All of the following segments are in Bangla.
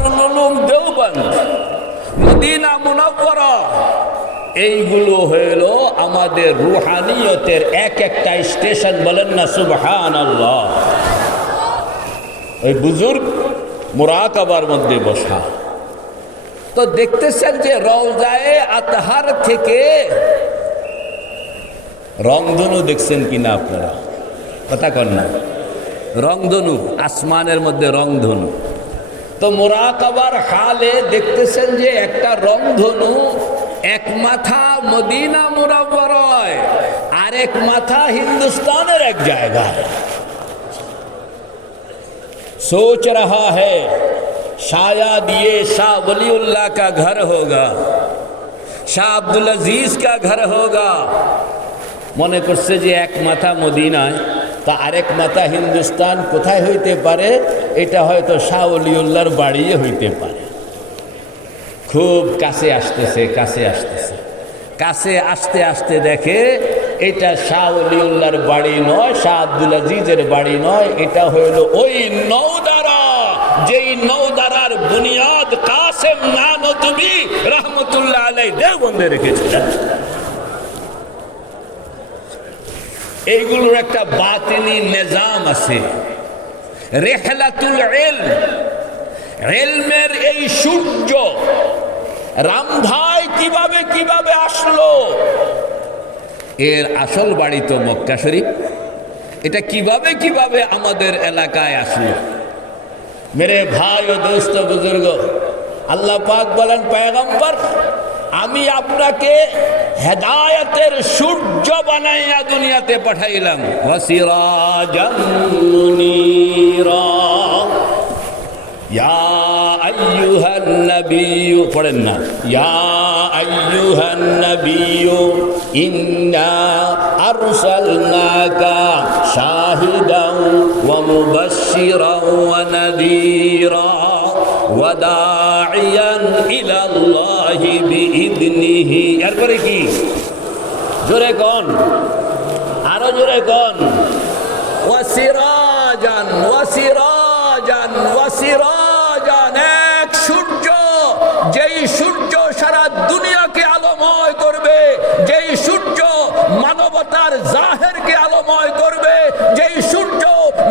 দারুল উলুম দেওবন্দ, মদিনা মুনাওয়ারা, এইগুলো হইল আমাদের রুহানিয়তের এক একটা স্টেশন। বলেন না সুবহানাল্লাহ। ওই বুজুর্গ মুরাকাবার মধ্যে বসা, তো দেখতেছেন যে রওজায়ে আতহার থেকে রংধনু দেখছেন কিনা আপনারা? কথা কন না, রংধনু, আসমানের মধ্যে রংধনু। তো মুরাকাবার হালে দেখতেছেন যে একটা রংধনু এক মাথা মদিনা মুনাওয়ারায়, আরেক মাথা হিন্দুস্তানের এক জায়গায়। सोच रहा है शायद ये शाह वलीउल्लाह का घर होगा, শাহ আব্দুল আজিজ का घर होगा। মনে করছে যে এক মাথা মদিনায়, তা আরেক মাথা হিন্দুস্তান কোথায় হইতে পারে? এটা হয়তো শাহ ওলিউল্লাহর বাড়ি হইতে পারে। খুব কাছে আসতেছে, কাছে আসতেছে, কাছে আসতে আসতে দেখে এটা শাহ ওলিউল্লাহর বাড়ি নয়, শাহ আব্দুল আজিজের বাড়ি নয়, এটা হইল ওই নওদারা, যেই নওদারার বুনিয়াদ কাসেম নানতুবি রহমতুল্লাহ আলাইহি দেওবন্দে রেখেছিলেন। এইগুলোর একটা বাতিনি নিজাম আছে, রিহলাতুল ইলম, ইলমের এই সূর্য রামধায় কিভাবে কিভাবে আসলো। এর আসল বাড়ি তো মক্কা শরীফ, এটা কিভাবে কিভাবে আমাদের এলাকায় আসলো। মেরে ভাই ও দোস্ত বুজুর্গ, আল্লাহ পাক বলেন, পয়গম্বর আমি আপনাকে হেদায়েতের সূর্য বানাইয়া দুনিয়াতে পাঠাইলাম। ওয়াসিরাজাম মুনীরা, ইয়া আইয়ুহান নাবিয়্যু, পড়েন না, ইয়া আইয়ুহান নাবিয়্যু ইন্না আরসালনাকা শাহিদান ওয়া মুবাশশিরান ওয়া নাযীরা ওয়া দাঈয়ান ইলাল্লাহি বিইذনিহি। এরপরে কি? জোরে কোন, আরো জোরে কোন। ওয়াসিরাজান, ওয়াসিরাজান, ওয়াসিরাজান, এক সূর্য, যেই সূর্য সারা দুনিয়াকে আলোময় করবে, যেই সূর্য মানবতার জাহেরকে আলোময় করবে, যেই সূর্য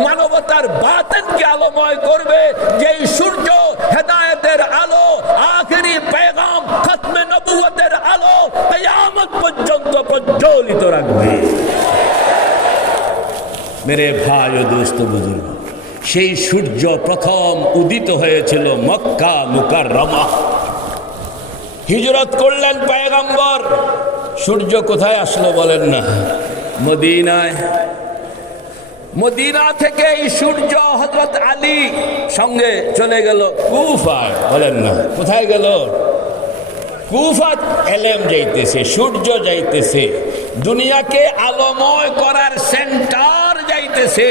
মানবতার বাতিনকে আলোময় করবে, যেই সূর্য হেদায়েতের আলো, আখেরি পেগাম খতমে নবুয়তের আলো কিয়ামত পর্যন্ত প্রজ্বলিত রাখবে। মেরে ভাই ও দোস্ত বুজুর্গ, সেই সূর্য প্রথম উদিত হয়েছিল মক্কা মুকাররমা। হিজরত করলেন পয়গম্বর, সূর্য কোথায় আসলো বলেন না? মদিনায়। মদিনা থেকে এই সূর্য হযরত আলী সঙ্গে চলে গেল কুফায়, বলেন না কোথায় গেল? কুফা। এলেম যাইতেছে, সূর্য যাইতেছে, দুনিয়াকে আলোময় করার সেন্টার যাইতেছে।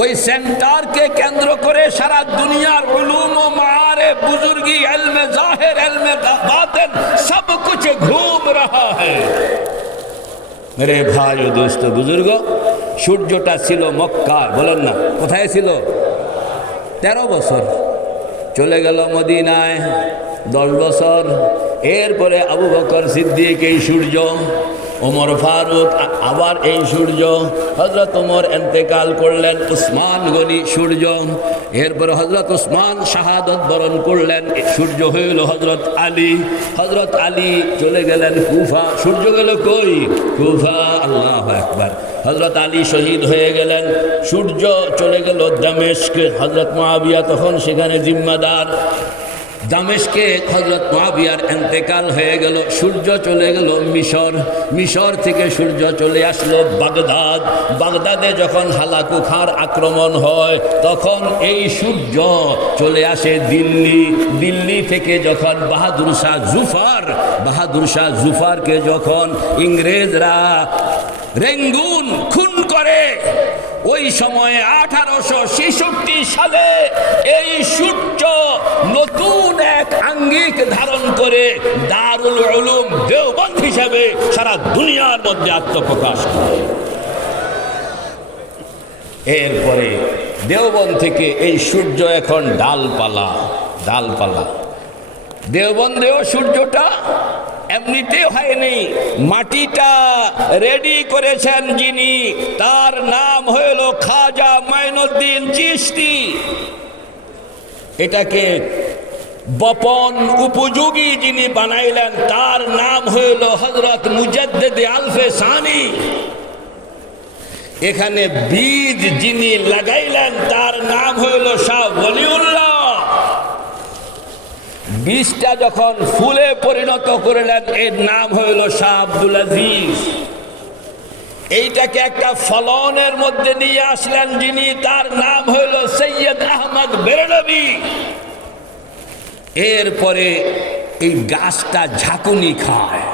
ওই সেন্টারকে কেন্দ্র করে সারা দুনিয়ার উলুম ও মাআরিফ, বুজুর্গি, ইলমে জাহির, ইলমে বাতিন সব कुछ घूम रहा है। मेरे भाई ও দোস্ত বুজুর্গ, সূর্যটা ছিল মক্কায়, বলেন না কোথায় ছিল? 13 বছর চলে গেল মদিনায়, 10 বছর। এরপরে আবু বকর সিদ্দিক এই সূর্য, ওমর ফারুক আবার এই সূর্য, হযরত ওমর ইন্তেকাল করলেন, উসমান গনি সূর্য, এরপরে হযরত উসমান শাহাদত বরণ করলেন, সূর্য হইল হযরত আলী। হযরত আলী চলে গেলেন কুফা, সূর্য গেল কই? কুফা। আল্লাহু আকবার। হযরত আলী শহীদ হয়ে গেলেন, সূর্য চলে গেল দামেস্ক। হযরত মুআবিয়া তখন সেখানে জিম্মাদার। দামেস্কে হযরত মুআবিয়ার ইন্তেকাল হয়ে গেল, সূর্য চলে গেল মিশর। মিশর থেকে সূর্য চলে আসলো বাগদাদ। বাগদাদে যখন হালাকু খাঁর আক্রমণ হয়, তখন এই সূর্য চলে আসে দিল্লি। দিল্লি থেকে যখন বাহাদুর শাহ জুফারকে যখন ইংরেজরা রেঙ্গুন খুন করে, ওই সময়ে 1866 সালে এই সূর্য নতুন এক আঙ্গিক ধারণ করে দারুল উলুম দেওবন্দ হিসেবে সারা দুনিয়ার মধ্যে আত্মপ্রকাশ করে। এরপরে দেওবন্দ থেকে এই সূর্য এখন ডালপালা ডালপালা। দেওবন্দেও সূর্যটা এমনিতে হয়নি, মাটিটা রেডি করেছেন যিনি, তার নাম হইল খাজা মাইনুদ্দিন চিশতি। এটাকে বপন উপযোগী যিনি বানাইলেন তার নাম হইল হযরত মুজাদ্দিদ আলফে সানি। এখানে বীজ যিনি লাগাইলেন তার নাম হইল শাহ ওলিউল্লাহ। বীজটা যখন ফুলে পরিণত করলেন এর নাম হইল শাহ আব্দুল আজিজ। এইটাকে একটা ফলনের মধ্যে নিয়ে আসলেন যিনি, তার নাম হইল সৈয়দ আহমদ বেরলভী। এরপরে এই গাছটা ঝাঁকুনি খায়,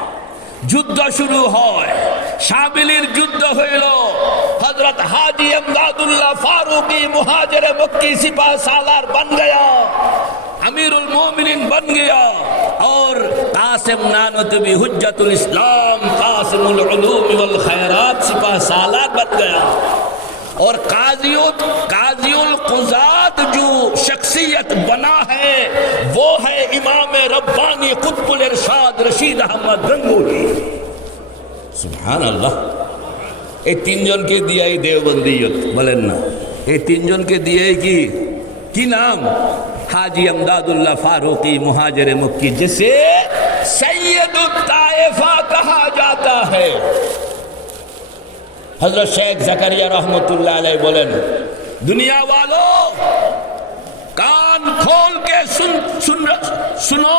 যুদ্ধ শুরু হয়, শাবিলির যুদ্ধ হইল। हजरत हाजी अमदादुल्लाह फारूकी मुहाजिर मक्की सिपा सालार बन गया, अमीरुल मोमिनीन बन गया, और कासिम नानतवी हुज्जतुल इस्लाम कासिमुल उलूम वल खैरात सिपा सालार बन गया। और काजियुल कुज़ात जो शख्सियत बना है वो है इमाम रब्बानी कुतुबुल इरशाद रशीद अहमद गंगोही। सुभान अल्लाह। এই তিনজনকে দিয়েই দেওবন্দিয়ত বলেন না, এই তিনজনকে দিয়েই কি নাম? हाजी अमदादुल्लाह फारूकी मुहाजिर मक्की, जिसे सैयदुत ताइफा कहा जाता है। हजरत शेख जकरिया रहमतुल्लाह अलैह बोलेन, दुनिया वालों कान खोल के सुनो,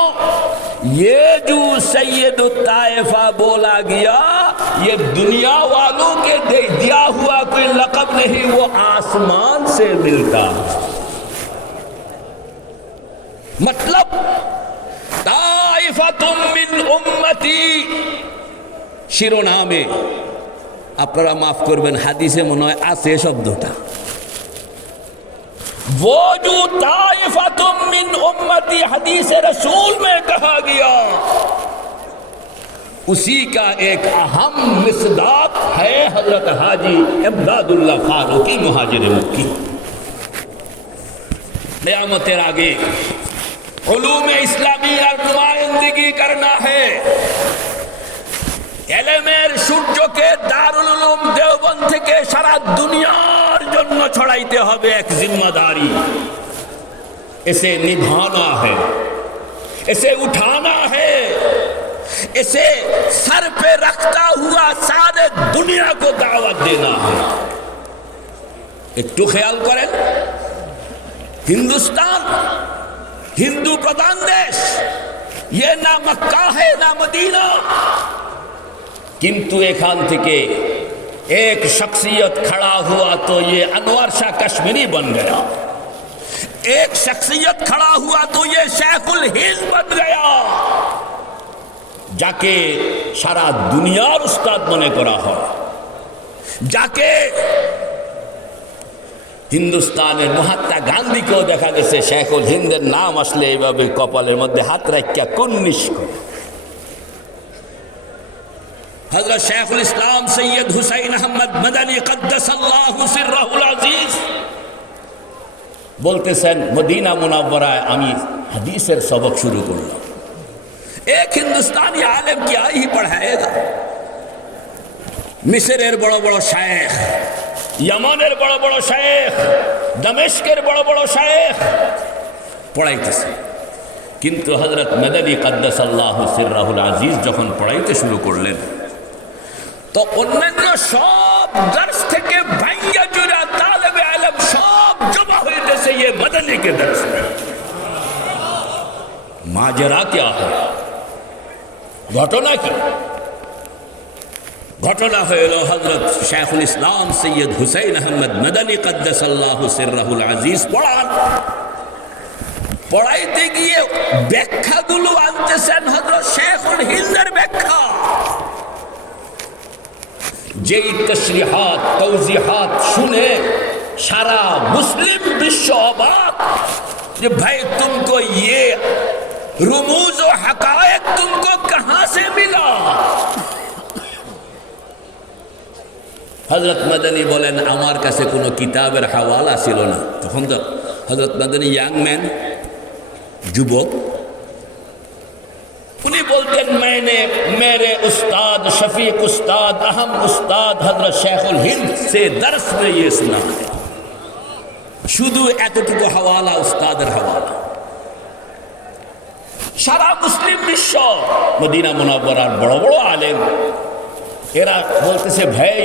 ये जो सैयदुत ताइफा बोला गया ये दुनिया वालों के दिया हुआ कोई लक़ब नहीं, वो आसमान से मिलता। मतलब ताइफातुम मिन उम्मती শিরোনামে আপনারা মাফ করবেন, হাদিসে মনে হয় আছে শব্দটা। वो जो ताइफातुम मिन उम्मती हदीस रसूल में कहा गया, उसी का एक अहम मिसदाक है हजरत हाजी अमदादुल्लाह फारूकी मुहाजिर मक्की। क़यामतेर आगे उलूम इस्लामिया नुमाइंदगी करना है। এলেমের সূর্যকে দারুল উলুম দেওবন্দ থেকে সারা দুনিয়ার জন্য ছড়াইতে হবে, এক जिम्मेदारी। इसे निभाना है, इसे उठाना है, इसे सर पे रखता हुआ सारे दुनिया को दावत देना है। একটু খেয়াল করেন, हिंदुस्तान हिंदू प्रधान देश, ये ना मक्का है ना मदीना, किंतु एखान থেকে एक शख्सियत खड़ा हुआ तो ये अनवर शाह कश्मीरी बन गया, एक शख्सियत खड़ा हुआ तो ये शेखुल हिंद बन गया, যাকে সারা দুনিয়ার উস্তাদ মনে করা হয়, যাকে হিন্দুস্তানের মহাত্মা গান্ধীকেও দেখা গেছে শেখুল হিন্দের নাম আসলে এইভাবে কপালের মধ্যে হাত রাখিয়া কুন্নিশ করে। हजरत शेखुल इस्लाम सैयद हुसैन अहमद मदनी कद्दसल्लाहु सिर्रहुल अजीज বলতেছেন, মদিনা মুনাव्वराয় আমি হাদিসের সবক শুরু করলাম। एक हिंदुस्तानी आलिम क्या ही पढ़ाएगा? मिस्रेर बड़ बड़ शेख, यमनेर बड़ बड़ शेख, दमिश्केर बड़ बड़ शेख पढ़ाइतेছে, কিন্তু হযরত মদনী কদ্দাসাল্লাহু সিররাহুল আজিজ যখন পড়াইতে শুরু করলেন তো অন্যান্য সব দর্শ থেকে ভাইয়া জুরা তালেবে ইলম সব জমা হইতেছে ये मदनी के दर्श में। माजरा क्या है? ঘটনা কি? ঘটনা হইল হযরত শেখুল ইসলাম সৈয়দ হুসাইন আহমদ মদনী কদ্দাসাল্লাহু সিররাহুল আজিজ পড়াইতে গিয়ে ব্যাখ্যাগুলো আনতেছেন হযরত শেখুল হিন্দের ব্যাখ্যা, যেই তশরিহাত তওজিহাত শুনে সারা মুসলিম বিশ্ব অবাক যে ভাই तुमको ये रुमूज और हकायक तुमको कहां से मिला? হযরত মাদানী বলেন আমার কাছে কোনো কিতাবের হাওয়ালা ছিল না। তখন তো হযরত মাদানী ইয়াং ম্যান, যুবক। उन्हीं बोलते मैंने मेरे उस्ताद शफीक उस्ताद अहम उस्ताद हजरत शेखुल हिंद से दर्स में ये सुना है। शुद्ध एतटुकु हवाला उस्तादर हवाला। सारा मुस्लिम विश्व मदीना मुनव्वरार बड़ो बड़ो आलिम एरा बोलते से भाई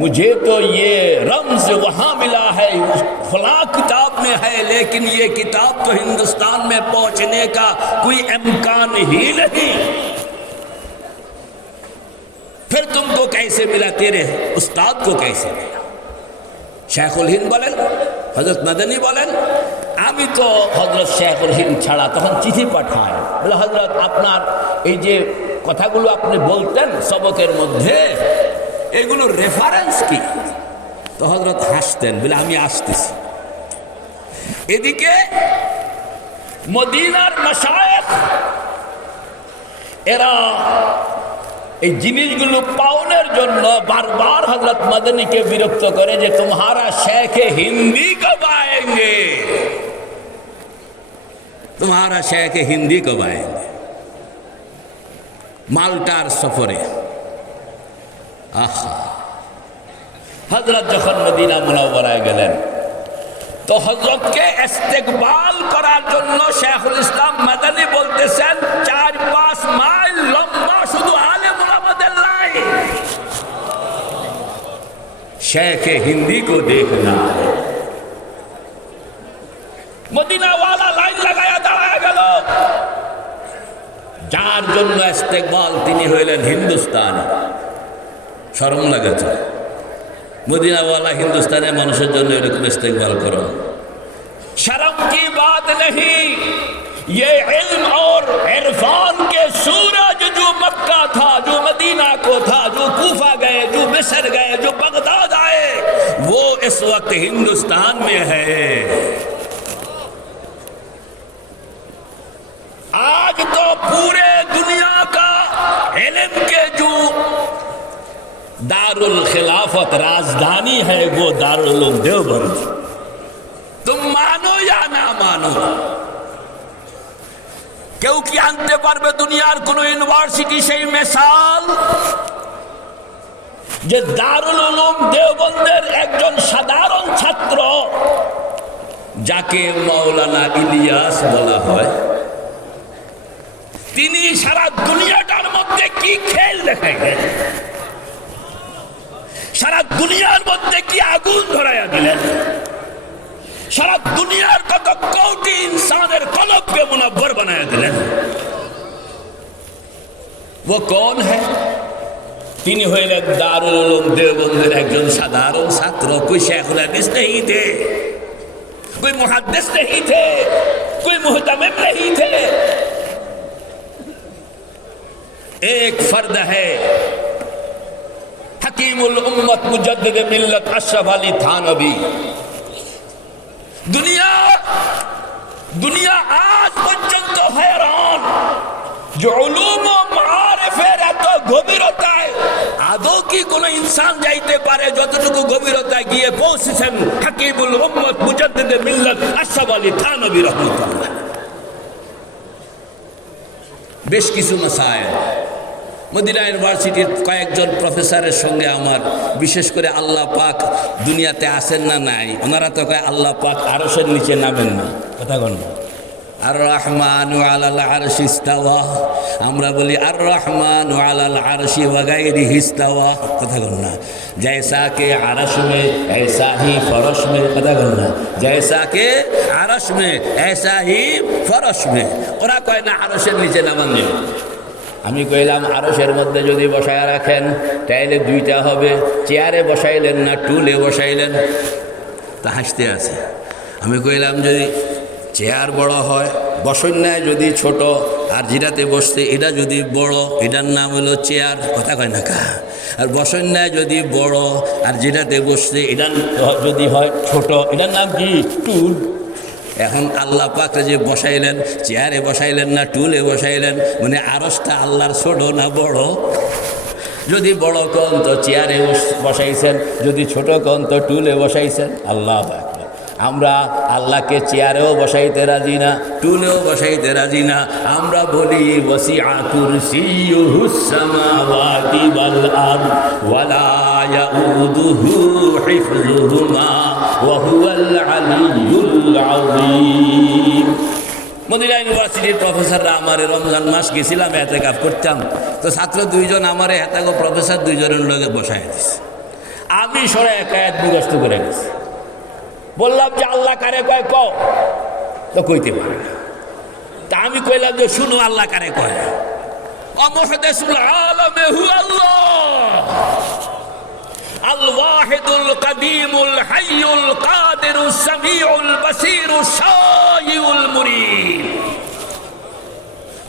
मुझे तो ये रम्ज वहाँ मिला है फला किताब में है, लेकिन ये किताब तो हिंदुस्तान में पहुँचने का कोई इम्कान ही नहीं। फिर तुमको कैसे मिला, तेरे उस्ताद को कैसे मिला? शेखुल हिंद बोलेन, हजरत मदनी बोलेन আমি তো হযরত শেখুল হিন্দ ছাড়া তখন চিঠি পাঠায়, বলে হযরত আপনার এই যে কথাগুলো আপনি বলতেন সবকের মধ্যে এগুলো রেফারেন্স কি? তো হযরত হাসতেন, বলে আমি আসতেছি। এদিকে মদিনার মাশায়েখ এরা এই জিনিসগুলো পাওনের জন্য বারবার হযরত মদনীকে বিরক্ত করে যে তোমারা শেখে হিন্দি কব আয়েঙ্গে, तुम्हारा शेख हिंदी कब आएंगे। माल्टार सफरे आहा हजरत जखन मदीना मुनव्वराय गेलेन तो हजरत के इस्तेकबाल करार जন্য शेखुल इस्लाम मदनी बोलतेছেন 4-5 মাইল লম্বা শুধু আলেম ওলামাদের লাইন। शेख हिंदी को देखना है। मदीना वाला लाइन लगाया दाঁড়ায় গেল, যার জন্য ইস্তেকবাল তিনি হইলেন হিন্দুস্তানি। শরম লাগে তো, মদিনাওয়ালা হিন্দুস্তানের মানুষের জন্য এরকম ইস্তেকবাল করো। शर्म की बात नहीं, ये इल्म और इरफान के सूरज जो मक्का था, जो मदीना को था, जो कूफा गए, जो मिस्र गए, जो बगदाद आए, वो इस वक्त हिंदुस्तान में है। आज तो पूरे दुनिया का इल्म के जो दारुल खिलाफत राजधानी है वो दारुल उलूम देवबंद। तुम मानो या ना मानो, কেউ কি আনতে পারবে দুনিয়ার কোন ইউনিভার্সিটি সেই মিসাল যে দারুল উলুম দেওবন্দের একজন সাধারণ ছাত্র যাকে মাওলানা ইলিয়াস বলা হয়, তিনি সারা দুনিয়াটার মধ্যে কি খেল দেখাইলেন, সারা দুনিয়ার মধ্যে কি আগুন ধরাইয়া দিলেন, সারা দুনিয়ার কত কোটি ইনসানের কলবকে মুনাব্বর বানায়া দিলেন। वो कौन है? তিনি হইলেন দারুল উলুম দেওবন্দের একজন সাধারণ ছাত্র। कोई शेखुल हदीस नहीं थे, कोई मुहद्दिस नहीं थे, कोई मुहतमिम नहीं थे। एक फर्द है हकीमुल उम्मत मुजद्दिद मिल्लत अशरफ अली थानवी। दुनिया आज পর্যন্ত हैरान जो उलूम ও মাআরিফের এত গভীরতায় আদৌ কি কোন ইনসান যাইতে পারে যতটুকু গভীরতায় গিয়ে পৌঁছেছেন হকিমুল উম্মত মুজাদ্দিদ মিল্লাত আশরাফ আলী থানভী রাহমাতুল্লাহ। বেশ কিছু মাসায়েল মদিনা ইউনিভার্সিটির কয়েকজন প্রফেসরের সঙ্গে আমার, বিশেষ করে আল্লাহ পাক দুনিয়াতে আসেন না নাই, ওনারা তো কয় আল্লাহ পাক আরশের নিচে নামেন না। কথা বল না, আর রহমানু আলাল আরশি ইস্তাওয়া, আমরা বলি আর রহমানু আলাল আরশি ওয়া গায়রিহি ইস্তাওয়া। কথা বল না, जैसा के আরশ में ऐसा ही फरश में। কথা বল না, जैसा के আরশ में ऐसा ही फरश में। ওরা কয় না আরশের নিচে নামান নেই। আমি কইলাম আরশের মধ্যে যদি বসায় রাখেন তাইলে দুইটা হবে, চেয়ারে বসাইলেন না টুলে বসাইলেন? তা হাসতে আছে। আমি কইলাম যদি চেয়ার বড় হয়, বসন্যায় যদি ছোট, আর যেটাতে বসতে এটা যদি বড়, এটার নাম হলো চেয়ার। কথা কয় না কা? আর বসন্যায় যদি বড় আর যেটাতে বসতে এটা যদি হয় ছোট, এটার নাম কি? টুল। এখন আল্লাহ পাক যে বসাইলেন, চেয়ারে বসাইলেন না টুলে বসাইলেন, মানে আরশটা আল্লাহর ছোট না বড়? যদি বড় কন তো চেয়ারে বসাইছেন, যদি ছোট কন তো টুলে বসাইছেন। আল্লাহ আকবার। আমরা আল্লাহকে চেয়ারেও বসাইতে রাজি না, টুলেও বসাইতে রাজি না। আমরা বলি ওয়াসিআ কুরসিয়ুহুস সামাওয়াতি ওয়াল আরদ ওয়ালা ইয়াউদুহু হিফযুহুমা ওয়া হুয়াল আলিয়্যুল আযীম। মদিনা ইউনিভার্সিটির প্রফেসররা আমার রমজান মাস গেছিলাম এতেকাফ করতাম, তো ছাত্র দুইজন আমার এতেকো প্রফেসর দুইজনের লোকে বসায় দিছে। আমি সরে এক আয়াত মুখস্থ করে গেছি। বললাম যে আল্লাহ কারে কয় কও, তো কইতে পারে না। তা আমি কইলাম যে শুনো আল্লাহ কারে কয়। অমহদেসুল আলমে হু আল্লাহ আল ওয়াহিদুল কাদিমুল হাইয়ুল কাদিরুস সামিউল বাসীরুস শাইউল মুরিদ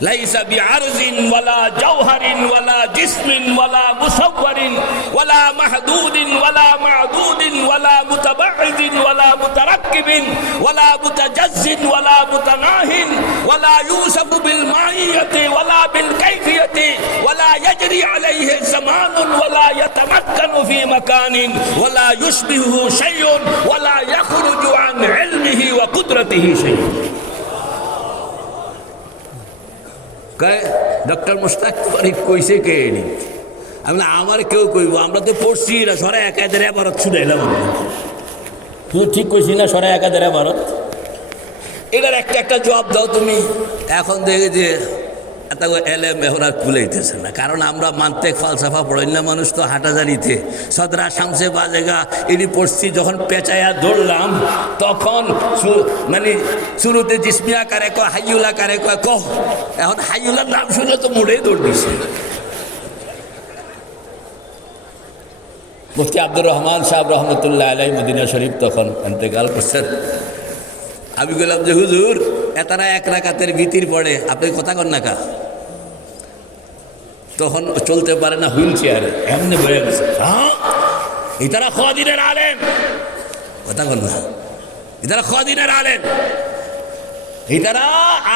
লাইসা বিআরজিন ওয়ালা জাওহারিন ওয়ালা জিসমিন ওয়ালা মুসাওয়ারিন ওয়ালা মাহদুদিন ওয়ালা মা'দুদিন ওয়ালা মুতাবা'ইদিন ওয়ালা মুতারাক্কিবিন ওয়ালা মুতাজাজ্জিন ওয়ালা মুতানাহিন ওয়ালা ইউসাফু বিল মাইয়াতি ওয়ালা বিল কাইফিয়াতি ওয়ালা ইয়াজরি আলাইহি জামানুন ওয়ালা ইয়াতামাক্কানু ফি মাকানিন ওয়ালা ইউশবিহু শাইউন ওয়ালা ইয়াখরুজু আন ইলমিহি ওয়া কুদরাতিহি শাইউন। ডক্টর মুশতাক ফরিদ কইছে কে? আমি আমার কেউ কইব, আমরা তো পড়ছি না। সরে একাদের ভারত শুনাইলাম, তুই ঠিক কইছি না? সরে একাদের ভারত, এটার একটা একটা জবাব দাও তুমি। এখন দেখে যে এত এলেম এখন আর খুলেইতেছে না, কারণ আমরা মান্তেক ফালসাফা পড়াই না মানুষ, তো হাটাজারিতে সদরা শামসে বাজেগা এটি পড়ছি। যখন পেঁচাইয়া ধরলাম তখন মানে শুরুতে জিসমিয়া কারে কয়, হাইউলা কারে কয় কহ। এখন হাইউলার নাম শুনে তো মুড়েই দৌড় দিছে। মুফতি আব্দুর রহমান সাহেব রহমতুল্লাহ আলাই মদিনা শরীফ তখন ইন্তেকাল করছেন। আমি বললাম যে হুজুর এতারা এক রাকাতের ভীতির পড়ে, আপনি কথা কন না কা? তখন চলতে পারে না, হুইল চেয়ারে এমনি বয়ে গেছে। হ্যাঁ, ইতারা খদিনের আলেম, কথা কন না। ইতারা খদিনের আলেম, ইতারা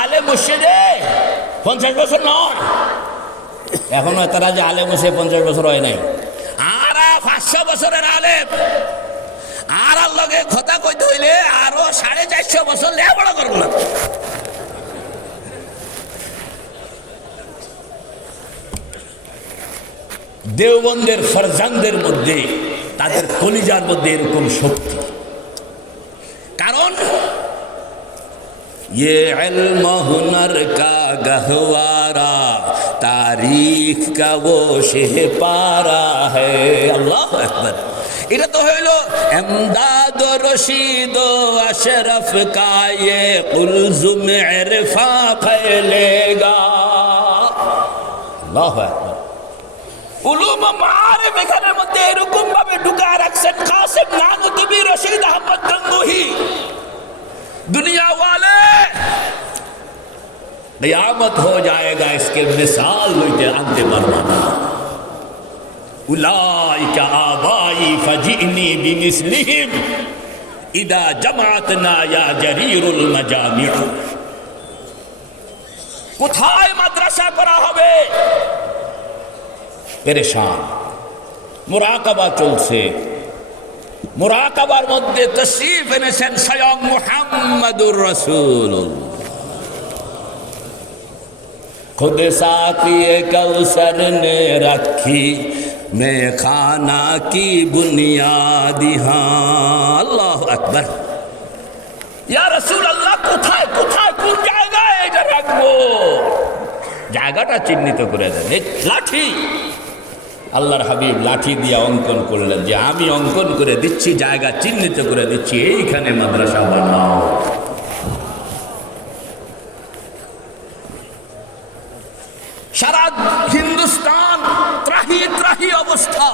আলেম মসজিদে 50 বছর নয়, এখনো তারা যে আলেম হচ্ছে 50 বছর হয় নাই। আর 500 বছরের আলেম। আর আল্লাহকে কথা কইতে হইলে আরো 450 বছর লেখাপড়া করবো না। দেওবন্দের ফরজানদের মধ্যে, তাদের কলিজার মধ্যে এরকম শক্তি, কারণ ये इल्म हुनर का गहवारा तारीख का वो शेह पारा है। अल्लाह अकबर। এটা তো হইল এমদাদ ও রশিদ ও আশরাফ কা ये কুলজুম ইরফা খেলেগা। আল্লাহু আকবার। উলুম মাআরিফ এখানের মধ্যে এরকম ভাবে ঢুকা রাখছেন কাসেম নানুতুবি রশিদ আহমদ গঙ্গোহী। दुनिया वाले क़यामत हो जाएगा इसके मिसाल होते अंते मरवाना। उलाइका आबाई फजीनी बिमिस्लिहिम इदा जमातना या जरीरुल मजामिउ। কোথায় মাদ্রাসা করা হবে? পরেশান, মুরাকাবা চলছে। মুরাকাবার মধ্যে তশরিফ এনেছেন স্বয়ং মুহাম্মদুর রাসূলুল্লাহ। खुद साक़िए कौसर ने रखी मैं खाना की बुनियाद। हाँ, अल्लाह अकबर। या रसूल अल्लाह, কোথায় কোথায় কোন জায়গায় এটা রাখবো? জায়গাটা চিহ্নিত করে দেন। লাঠি, আল্লাহর হাবিব লাঠি দিয়ে অঙ্কন করলেন যে আমি অঙ্কন করে দিচ্ছি, জায়গা চিহ্নিত করে দিচ্ছি, এইখানে মাদ্রাসা বানাও। সারা হিন্দুস্তান ত্রাহি ত্রাহি অবস্থা।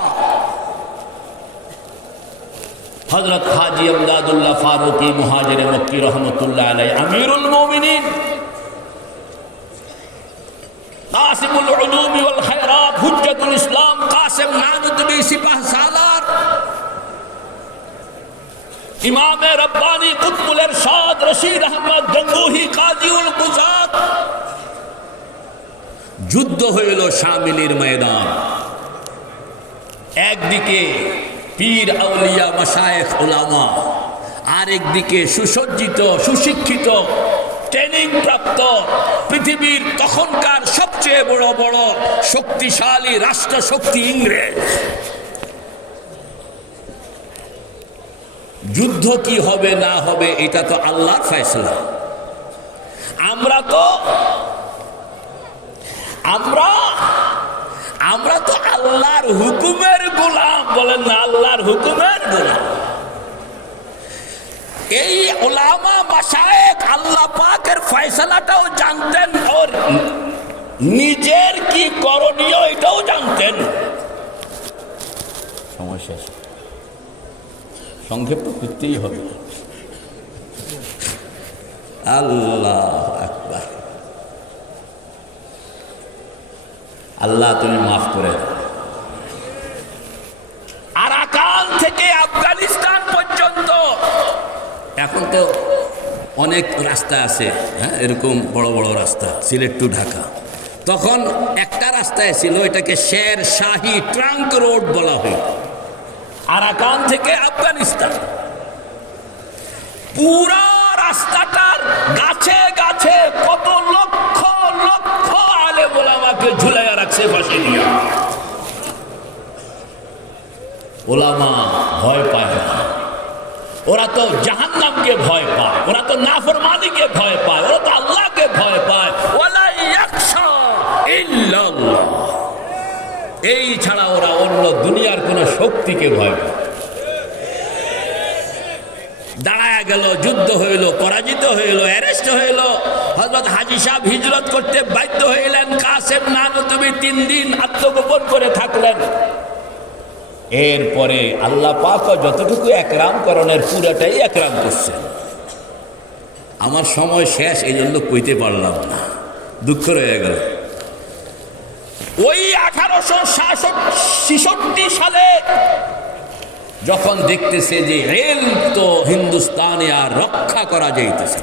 হযরত হাজী আমদাদুল্লাহ ফারুকী মুহাজিরে মক্কি রহমতুল্লাহ আলাইহি আমিরুল মুমিনিন, কাসিমুল উলুম ওয়াল খায়রাত, হুজ্জাতুল ইসলাম কাসেম নানুতুবি সিপাহ সালার, ইমামে রব্বানি কুতুবুল ইরশাদ রশিদ আহমদ গঙ্গোহী কাজীউল কুযাত। যুদ্ধ হইল শামিলির ময়দান। একদিকে পীর আউলিয়া মাশায়েখ উলামা, আরেকদিকে সুসজ্জিত সুশিক্ষিত ট্রেনিং প্রাপ্ত পৃথিবীর তখনকার সবচেয়ে বড় বড় শক্তিশালী রাষ্ট্রশক্তি ইংরেজ। যুদ্ধ কি হবে না হবে এটা তো আল্লাহর ফয়সালা। আমরা তো আল্লাহর হুকুমের গোলাম, বলেন না, আল্লাহর হুকুমের গোলাম। এই উলামা মাশায়েখ আল্লাহ পাকের ফয়সালাটাও জানতেন, ওর নিজের কি করণীয় এটাও জানতেন। সমস্যা সংক্ষেপ করতেই হবে। আল্লাহ আকবার। আল্লাহ তুমি মাফ করে দাও। আরাকান থেকে আফগানিস্তান পর্যন্ত এখন তো অনেক রাস্তা আছে, হ্যাঁ, এরকম বড় বড় রাস্তা, সিলেট টু ঢাকা। তখন একটা রাস্তায় ছিল, এটাকে শের শাহী ট্রাঙ্ক রোড বলা হয়। আরাকান থেকে আফগানিস্তান পুরা রাস্তাটার গাছে গাছে কত লক্ষ লক্ষ আলেম ওলামাকে ঝুলাইয়া রাখছে পাশে দিয়া। ওলামা ভয় পায় না, ওরা তো জাহান্নামকে ভয় পায়, ওরা তো নাফরমানিকে ভয় পায়, ওরা তো আল্লাহকে ভয় পায়। ওয়ালা ইয়াখশা ইল্লাল্লাহ, এই ছাড়া ওরা অন্য দুনিয়ার কোন শক্তিকে ভয় পায়। দাঁড়ায়া গেল, যুদ্ধ হইল, পরাজিত হইল, অ্যারেস্ট হইল। হযরত হাজী সাহেব হিজরত করতে বাধ্য হইলেন। কাসেম নানতুবি 3 দিন আত্মগোপন করে থাকলেন। এরপরে আল্লাহ পাক যতটুকু একরাম করণের পুরাটাই একরাম করছেন। আমার সময় শেষ, এই জন্য কইতে পারলাম না, দুঃখ রয়ে গেল। ওই 1866 সালে যখন দেখতেছে যে রেল তো হিন্দুস্তানে আর রক্ষা করা যাইতেছে,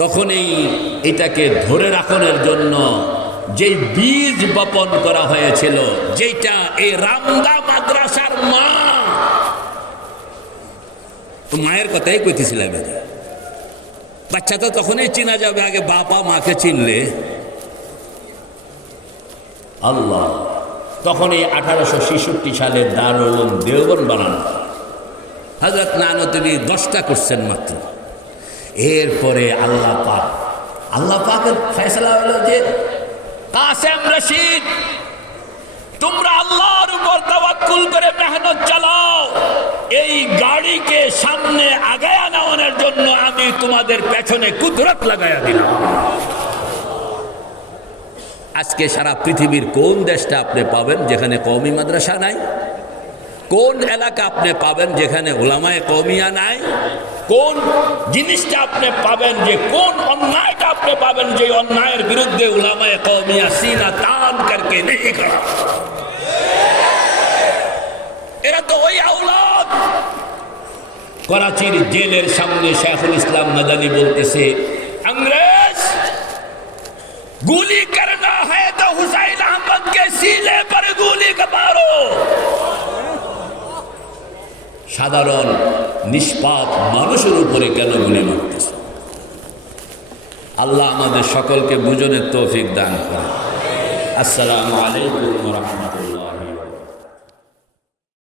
তখনই এটাকে ধরে রাখার জন্য যে বীজ বপন করা হয়েছিল, যেটা এই রামদা মাদ্রাসার মায়ের কথাই কইতেছিলাম। বাচ্চা তো তখনই চিনা যাবে, আগে বাবা মাকে চিনলে। আল্লাহ, তখন এই 1866 সালে দারুল উলুম দেওবন্দ বানানো। হযরত নানতুবি 10টা করছেন মাত্র। এরপরে আল্লাহ পাকের ফয়সালা হলো যে কাসেম রশিদ, তোমরা আল্লাহর উপর তাওয়াক্কুল করে মেহনত চালাও, এই গাড়িকে সামনে আগায়া নেওয়ার জন্য আমি তোমাদের পেছনে কুদরত লাগাইয়া দিলাম। আজকে সারা পৃথিবীর কোন দেশটা আপনি পাবেন যেখানে কওমি মাদ্রাসা নাই? কোন এলাকা আপনি পাবেন যেখানে উলামায়ে কওমিয়া নাই? কোন জিনিসটা আপনি পাবেন, যে কোন অন্যায়টা আপনি পাবেন যে অন্যায়ের বিরুদ্ধে উলামায়ে কওমিয়া সিনা তান করকে নেই করা? এরা তো ওই আওলাদ। করাচির জেলের সামনে শেখুল ইসলাম মাদানী বলতেছে, अंग्रेज गोली करना है तो हुसैन अहमद के सीने पर गोली मारो। সাধারণ নিষ্পাপ মানুষের উপরে কেন গুলি মারতেছে? আল্লাহ আমাদের সকলকে বুঝনের তৌফিক দান করেন। আসসালামু আলাইকুম ওয়া রাহমাতুল্লাহ।